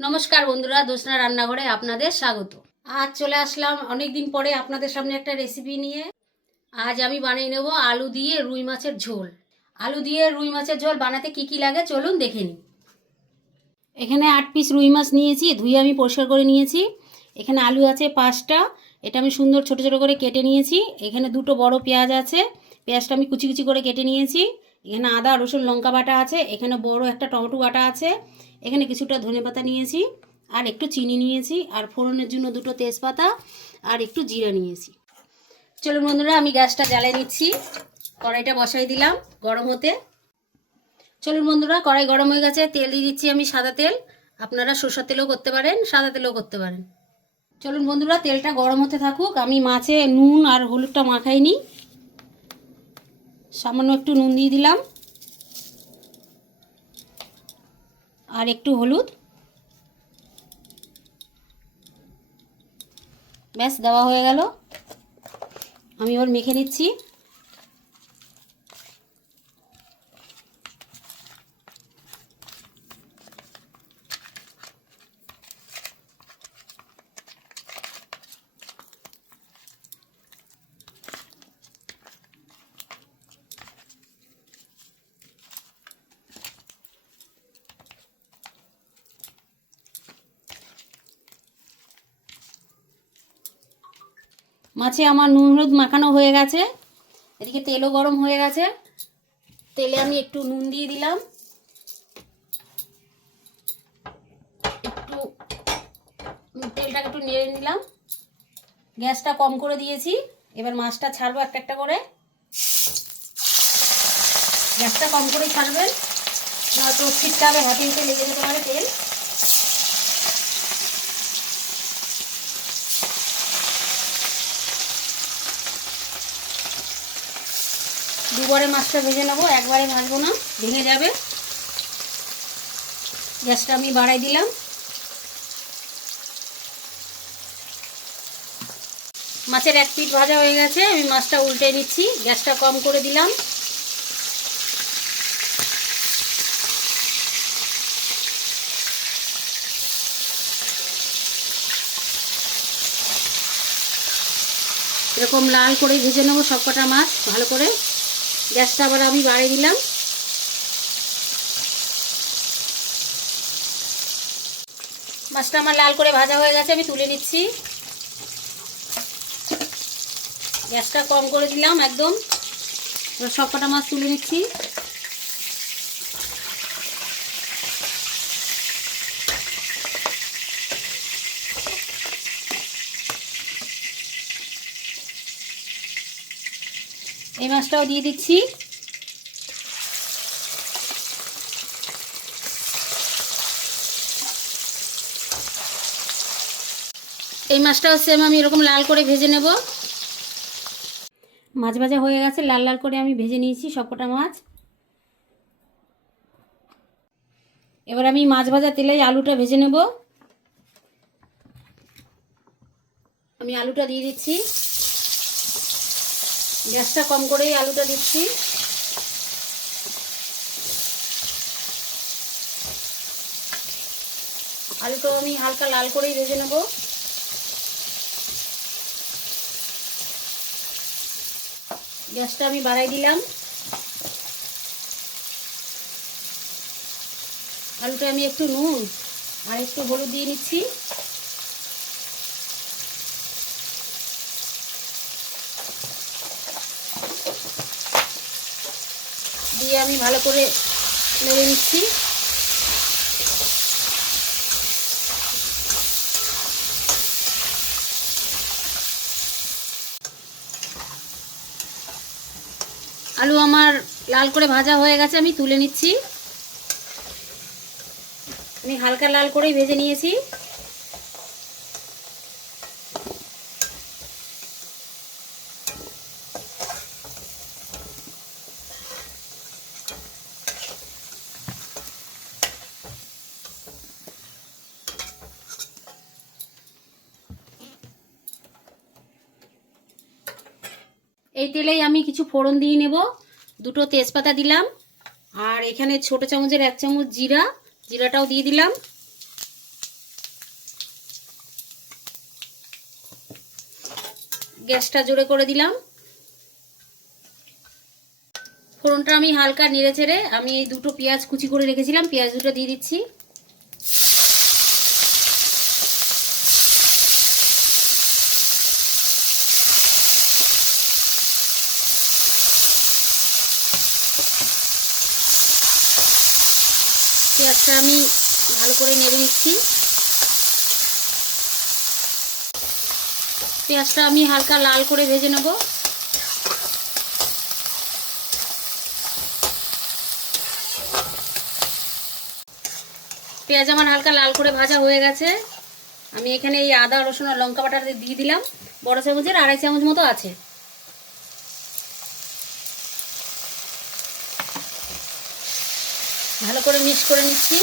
নমস্কার বন্ধুরা, দোসনা রান্নাঘরে আপনাদের স্বাগত। আজ চলে আসলাম অনেক দিন পরে আপনাদের সামনে একটা রেসিপি নিয়ে। আজ আমি বানিয়ে নেব আলু দিয়ে রুই মাছের ঝোল। আলু দিয়ে রুই মাছের ঝোল বানাতে কি কি লাগে চলুন দেখে নিই। এখানে 8 পিস রুই মাছ নিয়েছি, ধুয়ে আমি পরিষ্কার করে নিয়েছি। এখানে আলু আছে 5টা, এটা আমি সুন্দর ছোট ছোট করে কেটে নিয়েছি। এখানে 2টো বড় পেঁয়াজ আছে, পেঁয়াজটা আমি কুচি কুচি করে কেটে নিয়েছি। এখানে আদা রসুন লঙ্কা বাটা আছে, এখানে বড় একটা টমেটো বাটা আছে, এখানে কিছুটা ধনেপাতা নিয়েছি, আর একটু চিনি নিয়েছি, আর ফোড়নের জন্য 2টো তেজপাতা আর একটু জিরা নিয়েছি। চলুন বন্ধুরা, আমি গ্যাসটা জ্বালিয়ে নিচ্ছি। কড়াইটা বসাই দিলাম গরম হতে। চলুন বন্ধুরা, কড়াই গরম হয়ে গেছে, তেল দিয়ে দিচ্ছি আমি সাদা তেল। আপনারা সরষের তেলও করতে পারেন, সাদা তেলও করতে পারেন। চলুন বন্ধুরা, তেলটা গরম হতে থাকুক। আমি মাছে নুন আর হলুদটা মাখাইনি, সামান্য একটু নুন দিয়ে দিলাম আর একটু হলুদ, ব্যাস দেওয়া হয়ে গেল। আমি এবার মেখে নিচ্ছি। মাছে আমার নুন হলুদ মাখানো হয়ে গেছে, এদিকে তেলও গরম হয়ে গেছে। তেলে আমি একটু নুন দিয়ে দিলাম, একটু তেলটাকে একটু নেড়ে নিলাম। গ্যাসটা কম করে দিয়েছি, এবার মাছটা ছাড়বো একটা একটা করে। গ্যাসটা কম করেই ছাড়বেন, নয়তো ছিটকাবে, হাতে হাতে লেগে যেতে পারে তেল। দুবারে মাছটা ভেজে নেবো, একবারে ভাজবো না, ভেঙে যাবে। গ্যাসটা আমি বাড়াই দিলাম। মাছের এক পিঠ ভাজা হয়ে গেছে, আমি মাছটা উল্টে নিচ্ছি। গ্যাসটা কম করে দিলাম। এরকম লাল করে ভেজে নেবো সবকটা মাছ ভালো করে। গ্যাসটা আবার আমি বাড়িয়ে দিলাম। মাছটা আমার লাল করে ভাজা হয়ে গেছে, আমি তুলে নিচ্ছি। গ্যাসটা কম করে দিলাম একদম। এবার সবকটা মাছ তুলে নিচ্ছি। এই মাছটাও দিয়ে দিচ্ছি। এই মাছটাও সেম আমি এরকম লাল করে ভেজে নেব। মাছ ভাজা হয়ে গেছে, লাল লাল করে আমি ভেজে নিয়েছি সবকটা মাছ। এবার আমি মাছ ভাজা তেলে আলুটা ভেজে নেব। আমি আলুটা দিয়ে দিচ্ছি। গ্যাসটা কম করেই আলুটা দিচ্ছি। আলুটাও আমি হালকা লাল করেই ভেজে নেব। গ্যাসটা আমি বাড়াই দিলাম। আলুটা আমি একটু নুন আর একটু হলুদ দিয়ে নিচ্ছি। দিয়ে আমি ভালো করে নেড়ে নিচ্ছি। আলু আমার লাল করে ভাজা হয়ে গেছে, আমি তুলে নিচ্ছি। আমি হালকা লাল করেই ভেজে নিয়েছি। এই তেলেই আমি কিছু ফোড়ন দিয়ে নেব। 2টো তেজপাতা দিলাম, আর এখানে ছোট চামচের 1 চামচ জিরাটাও দিয়ে দিলাম। গ্যাসটা জোরে করে দিলাম। ফোড়নটা আমি হালকা নেড়ে চেড়ে আমি এই দুটো পেঁয়াজ কুচি করে রেখেছিলাম, পেঁয়াজ দুটো দিয়ে দিচ্ছি। পেঁয়াজটা আমি ভালো করে নেড়ে নিচ্ছি। পেঁয়াজটা আমি হালকা লাল করে ভেজে নেব। পেঁয়াজ আমার হালকা লাল করে ভাজা হয়ে গেছে। আমি এখানে এই আদা রসুন আর লঙ্কা বাটা দিয়ে দিলাম, বড় চামচের 2.5 চামচ মতো আছে। ভালো করে মিক্স করে নিচ্ছি।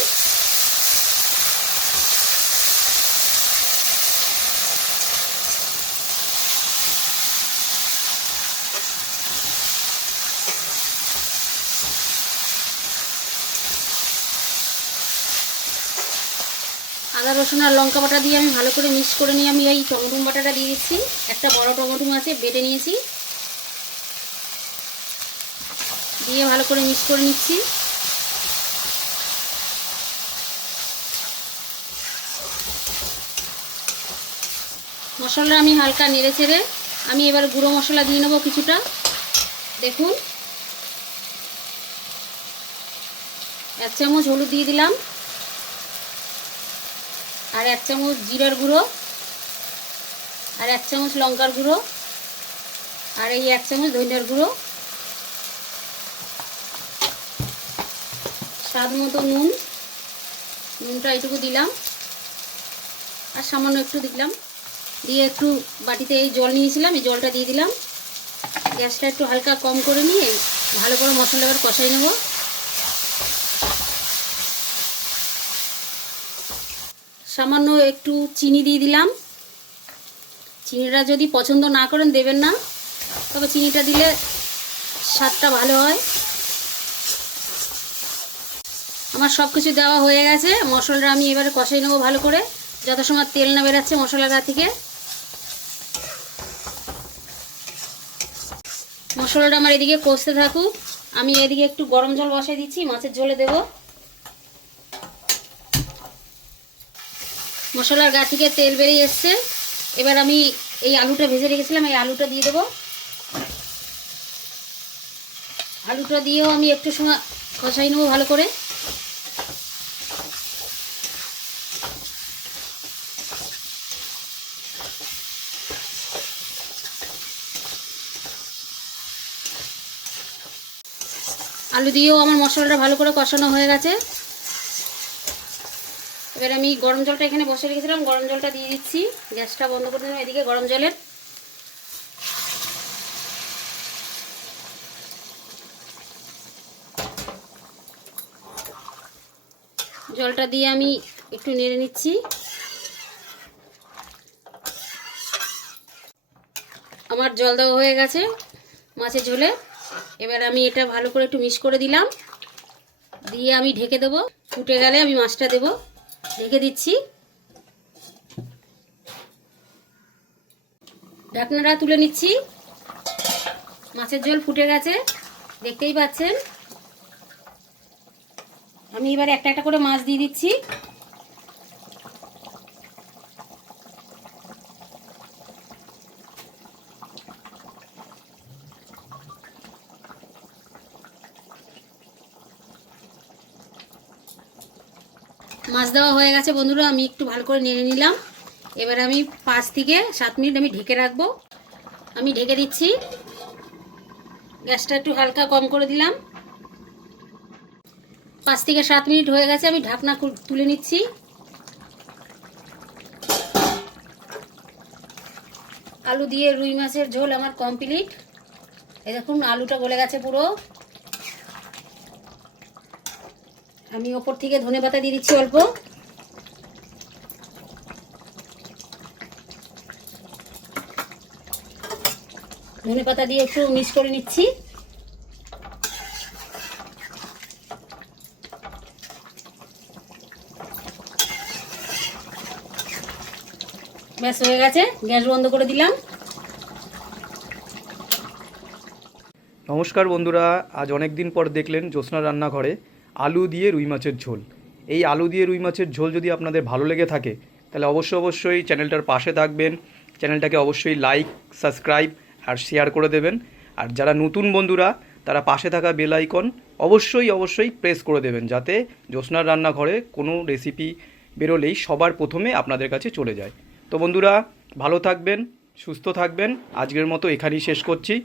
আদা রসুন আর লঙ্কা বাটা দিয়ে আমি ভালো করে মিক্স করে নিয়ে আমি এই টমেটো বাটাটা দিয়ে দিচ্ছি। একটা বড় টমেটো আছে, বেটে নিয়েছি, দিয়ে ভালো করে মিক্স করে নিচ্ছি। মশলা আমি হালকা নেড়ে চেড়ে আমি এবার গুঁড়ো মশলা দিয়ে নেবো কিছুটা। দেখুন, 1 চামচ হলুদ দিয়ে দিলাম, আর 1 চামচ জিরার গুঁড়ো, আর 1 চামচ লঙ্কার গুঁড়ো, আর এই 1 চামচ ধনিয়ার গুঁড়ো, স্বাদ মতো নুনটা এইটুকু দিলাম, আর সামান্য একটু দিলাম, দিয়ে একটু বাটিতে এই জল নিয়েছিলাম, এই জলটা দিয়ে দিলাম। গ্যাসটা একটু হালকা কম করে নিয়ে ভালো করে মশলা এবার কষাই নেব। সামান্য একটু চিনি দিয়ে দিলাম। চিনিটা যদি পছন্দ না করেন দেবেন না, তবে চিনিটা দিলে স্বাদটা ভালো হয়। আমার সব কিছু দেওয়া হয়ে গেছে। মশলাটা আমি এবারে কষাই নেবো ভালো করে, যত সময় তেল না বেরাচ্ছে মশলাটা থেকে। মশলাটা আমার এদিকে কষতে থাকুক, আমি এদিকে একটু গরম জল বসাই দিচ্ছি, মাছের ঝোলে দেব। মশলার গা থেকে তেল বেরিয়ে এসছে। এবার আমি এই আলুটা ভেজে রেখেছিলাম, এই আলুটা দিয়ে দেব। আলুটা দিয়েও আমি একটু সময় কষাই নেবো ভালো করে। আলু দিয়েও আমার মশলাটা ভালো করে কষানো হয়ে গেছে। এবার আমি গরম জলটা এখানে বসে রেখেছিলাম, গরম জলটা দিয়ে দিচ্ছি। গ্যাসটা বন্ধ করে দিলাম এদিকে গরম জলের। জলটা দিয়ে আমি একটু নেড়ে নিচ্ছি। আমার জল দেওয়া হয়ে গেছে মাছের ঝোলে। এবার আমি এটা ভালো করে একটু মিক্স করে দিলাম, দিয়ে আমি ঢেকে দেবো। ফুটে গেলে আমি মাছটা দেব, ঢেকে দিচ্ছি। ঢাকনাটা তুলে নিচ্ছি। মাছের ঝোল ফুটে গেছে, দেখতেই পাচ্ছেন। আমি এবার একটা একটা করে মাছ দিয়ে দিচ্ছি। মাছ দেওয়া হয়ে গেছে বন্ধুরা, আমি একটু ভালো করে নেড়ে নিলাম। এবার আমি 5 থেকে 7 মিনিট আমি ঢেকে রাখবো। আমি ঢেকে দিচ্ছি। গ্যাসটা একটু হালকা কম করে দিলাম। 5 থেকে 7 মিনিট হয়ে গেছে, আমি ঢাকনা তুলে নিচ্ছি। আলু দিয়ে রুই মাছের ঝোল আমার কমপ্লিট। এই দেখুন আলুটা গলে গেছে পুরো। আমি ওপর থেকে ধনেপাতা দিয়ে দিচ্ছি অল্প। ধনেপাতা দিয়ে একটু মিক্স করে নিচ্ছি। ব্যাস হয়ে গেছে, গ্যাস বন্ধ করে দিলাম। নমস্কার বন্ধুরা, আজ অনেক দিন পর দেখলেন জ্যোৎস্না রান্নাঘরে আলু দিয়ে রুই মাছের ঝোল। এই আলু দিয়ে রুই মাছের ঝোল যদি আপনাদের ভালো লেগে থাকে তাহলে অবশ্যই চ্যানেলটার পাশে থাকবেন, চ্যানেলটাকে অবশ্যই লাইক, সাবস্ক্রাইব আর শেয়ার করে দেবেন। আর যারা নতুন বন্ধুরা তারা পাশে থাকা বেল আইকন অবশ্যই প্রেস করে দেবেন, যাতে জ্যোৎস্নার রান্নাঘরে কোনো রেসিপি বেরোলেই সবার প্রথমে আপনাদের কাছে চলে যায়। তো বন্ধুরা, ভালো থাকবেন, সুস্থ থাকবেন। আজকের মতো এখানেই শেষ করছি।